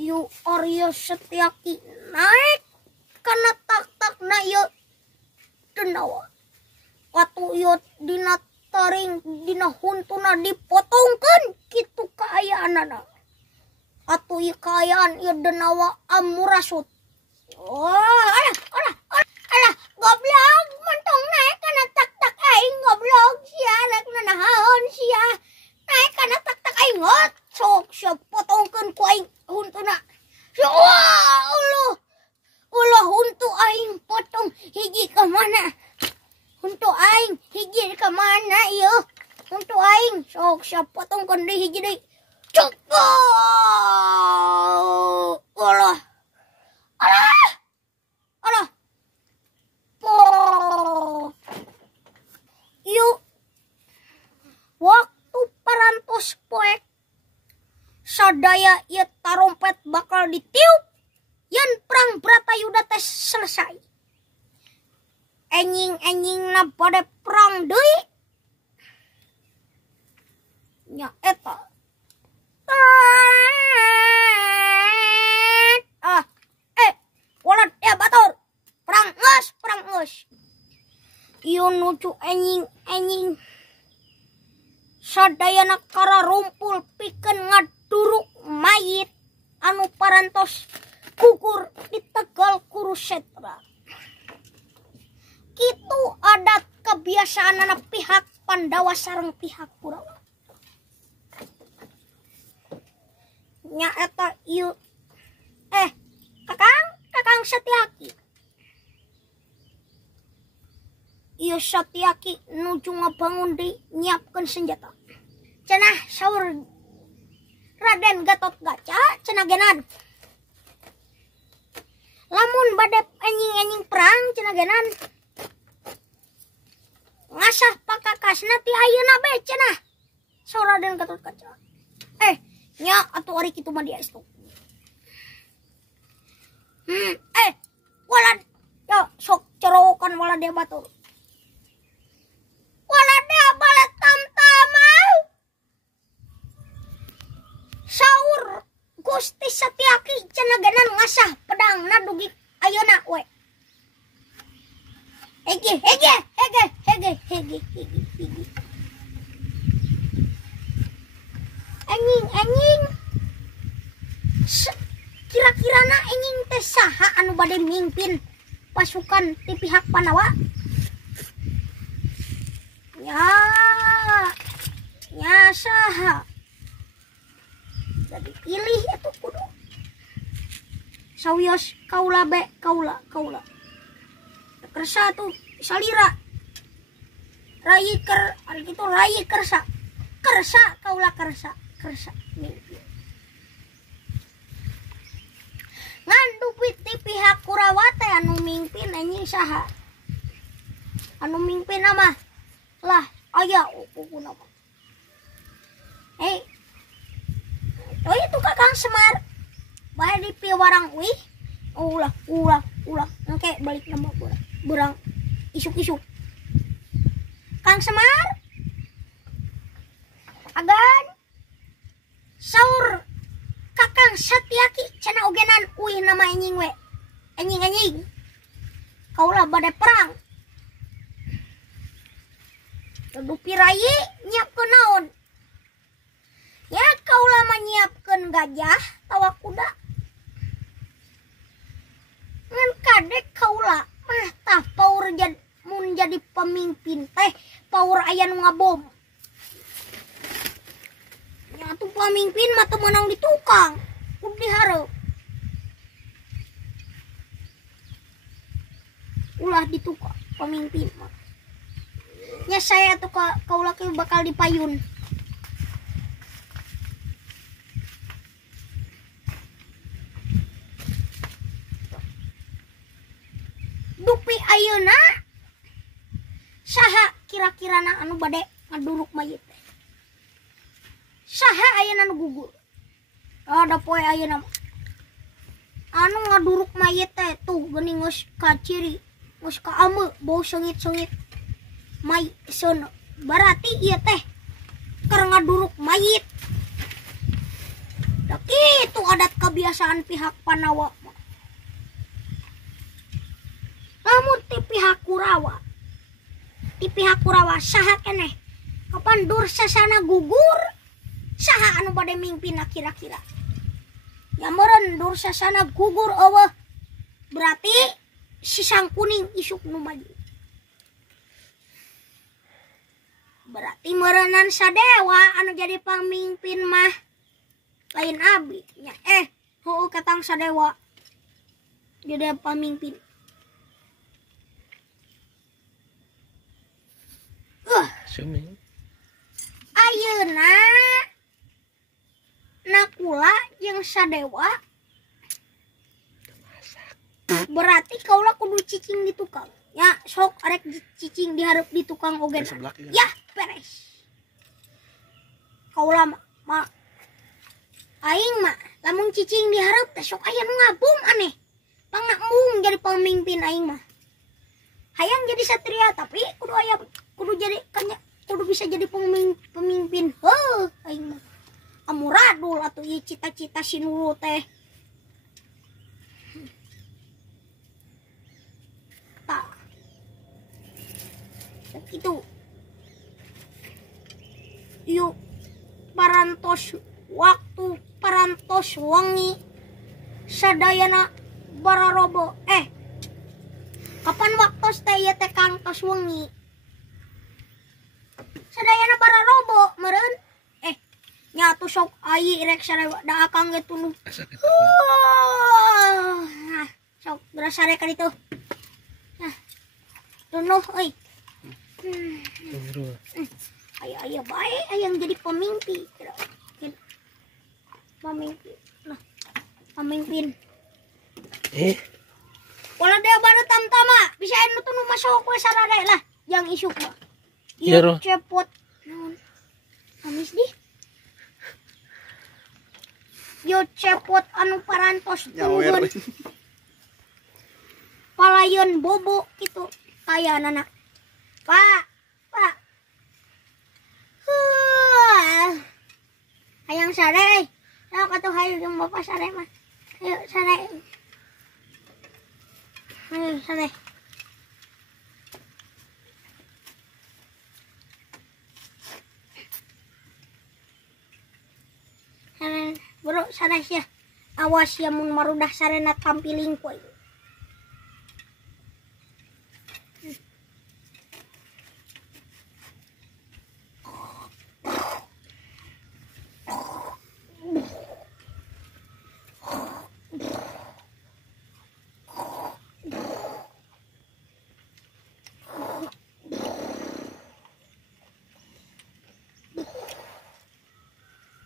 Yu Arya Setyaki naik kana tak na ieu denawa. Katuyut dina taring dina huntuna dipotongkeun kitu kaayaanana. Atuh ieu kaayaan ieu denawa amurasut. Alah, goblok mentong naik kana tak aing goblok sia anakna nahaon sia. Naik kana tak aing ngot sok sia potongkeun ku aing huntuna. Ulah huntu aing potong hiji ka mana? Huntu aing hiji ka mana ieu? Huntu aing sok sia potongkeun deui hiji deui. Cukup. Alah. Yuk. Waktu parantos poek sadaya ieu tarompet bakal ditiup yen perang Bratayuda teh selesai. Enjing-enjingna bade perang deui. Nya eta. Walad ya batur. Perang geus. Ieu nuju enjing sadayana kararumpul pikeun ngaduruk mayit anu parantos gugur di Tegal Kurusetra. Kitu adat kebiasaanana pihak Pandawa sareng pihak Kurawa. Nya eta ieu Kakang Setyaki. Ieu Setyaki nuju ngabangun deui nyiapkeun senjata. Cenah saur Raden Gatotkaca cenah genan. Lamun bade enjing-enjing perang cenah genan. Ngasah pakakasna ti ayeuna be cenah. Saur Raden Gatotkaca. Nya atuh ari kitu mah diestu. Walad ya sok cerokan walad ya batur. Walad ya balet tamtamau. Saur Gusti Setyaki cenah genan ngasah pedangna dugi ayeuna we. Hege. Enjing. Kira-kirana enjing teh saha anu bade mimpin pasukan ti pihak Pandawa? Ya saha. Jadi pilih itu kudu. Sawios kaula be kaula. Kersa tuh salira. Rai kersa. Kaula kersa. Mimpi. Ngandupi ti pihak Kurawa teh anu mimpin anjing saha? Anu mimpin mah lah aya upukuna mah. Itu Kakang Semar. Bae di piwarang wih. Ulah. Engke balik nama burang isuk-isuk. Kang Semar. Agan saur Kakang Setyaki cenah ogenan uih nama enjing we. Enjing. Kaulah bade perang. Dupi rayi nyiapkeun naon? Ya kaulah mah nyiapkeun gajah tawa kuda. Ngan kadek kaulah mah tah paur mun jadi pemimpin teh paur aya nu ngabom. Nya tuh pemimpin mah teu meunang di tukang, kudu dihareup. Ulah di tukang pemimpin mah. Nya saya tuh kaulah ke bakal dipayun. Dupi ayeuna saha kira-kirana anu bade ngaduruk mayit teh? Saha ayeuna nu gugur? Ada poe ayeuna anu ngaduruk mayit teh tuh geuning geus ka ciri, geus ka ameu bau seungit-seungit. Mayit seuna. Berarti ieu teh keur ngaduruk mayit. Da kitu adat kebiasaan kebiasaan pihak Panawa. Namun ti pihak Kurawa saha keneh kapan Dursasana gugur saha anu bade mimpin kira-kira. Ya meureun Dursasana gugur eueuh berarti si Sang Kuning isuk nu maju. Berarti meureunan Sadewa anu jadi pamimpin mah lain abi nya heueuh katang Sadewa jadi pamimpin. Suming. Ayeuna Nakula jeung Sadewa berarti kaula kudu cicing di tukang. Ya sok arek cicing dihareup di tukang oge. Ya beres. Kaula mah aing mah lamun cicing dihareup teh sok aya nu ngabung aneh. Pangabung jadi pemimpin aing mah. Hayang jadi satria tapi kudu bisa jadi pemimpin. Heuh aing mah. Amuradul atuh ieu cita-cita si Nurul teh. Itu yuk parantos wangi sadayana bararobo kapan waktos teh ieu teh kantos wengi sadayana bararobo meureun nya atuh sok ai rek sarewa da akang ge tuluy sok berasa rek ka ditu tunuh euy. Ayah baik yang jadi pemimpin. Pemimpin. Wala dia baru tamtama bisa anu tuh masuk we sarare lah yang isuk mah. Ieu cepot naon. Amis di. Yo cepot anu parantos tunggun. Palayeun bobo kitu kayanana. Pak. Hayang sare. Nah, katuh hayu jeung Bapak sare mah. Ayo sare. Ayo sare. Sare, bro sare sia. Awas ya mun marudah sarena tampiling poe.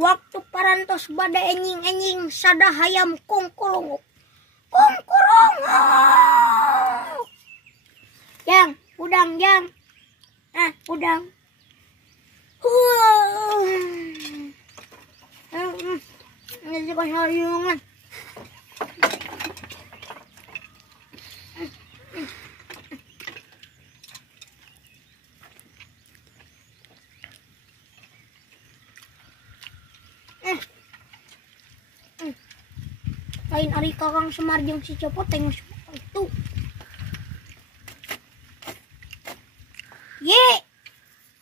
Waktu parantos bade enjing sada hayam kongkolongok. Jang, udang jang. Udang. Ini kok sayungan. Lain ari Kakang Semar jeung si Cepot teh itu. Ye.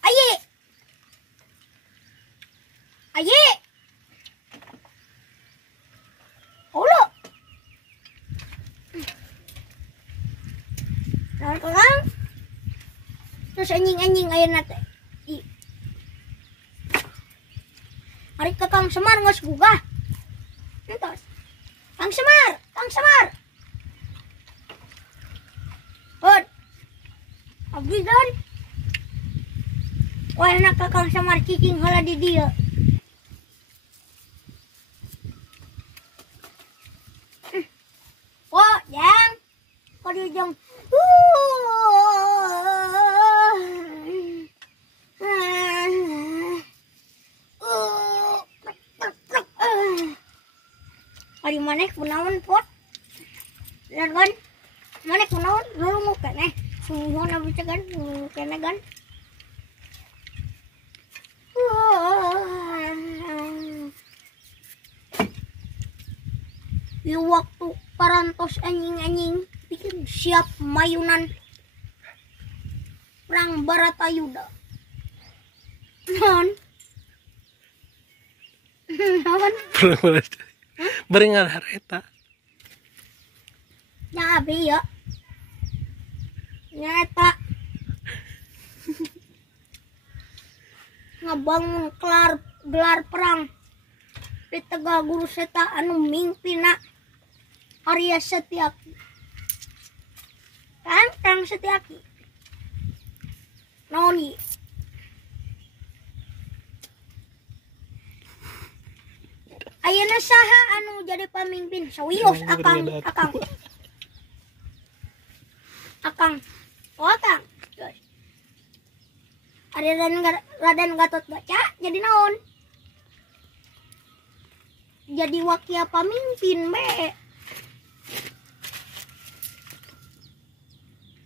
Aye. Olo. Nah, Kakang. Terus anjing ayeuna teh. Ari Kakang Semar geus gugah. Entos. Kang Semar. Hod. Abdi dan. Wah enak Kang Semar cicing heula di dieu. Wah, jang. Kok di jang. Ari maneh kunaon pot? Lihat kan? Maneh kunaon? Lulungu keneh. Sungguh na bisa kan? Keneh kan? di waktu parantos anjing-anjing bikin siap mayunan perang Baratayuda. Non. Non. Beringat hareta. Nyabi ya. Nyata. Ngabangun gelar perang di Tegal Guru Seta anu mimpina Arya Setiaki. Kang Setiaki. Noni. Ayeuna saha anu jadi pamimpin? Sawios Akang. Oh Akang. Raden Gatot Kaca jadi naon? Jadi wakil pamimpin be.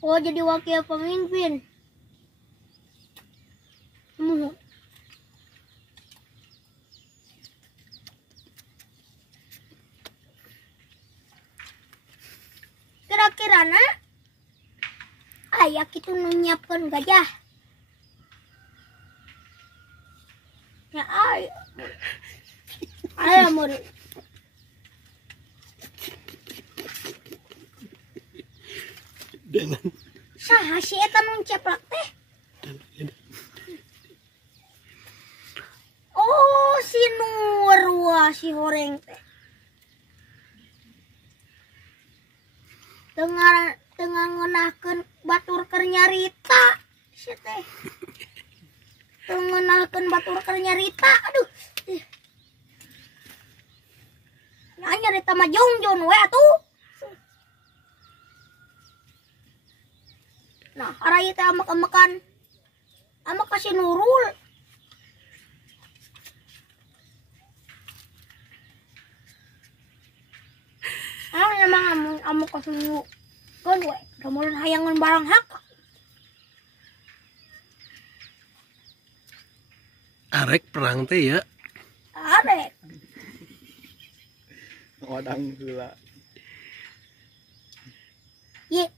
Oh jadi wakil pemimpin. Kira-kira aya kitu nu nyiapkeun gajah. Ya aya murid. Saha si eta nu ceplak teh? Oh si Nur wah si horeng teh. Tengah ngeunahkeun batur keur nyarita si teh. Ngeunahkeun batur keur nyarita. Aduh. Nya nyarita mah jongjon we atuh. Nah, araya teh amek-amekan. Amek ka si Nurul. Emang amek ka si Nurul. Kan we, dameun hayangan barang hak. Arek perang teh ya. Arek. Wadang heula. Ye,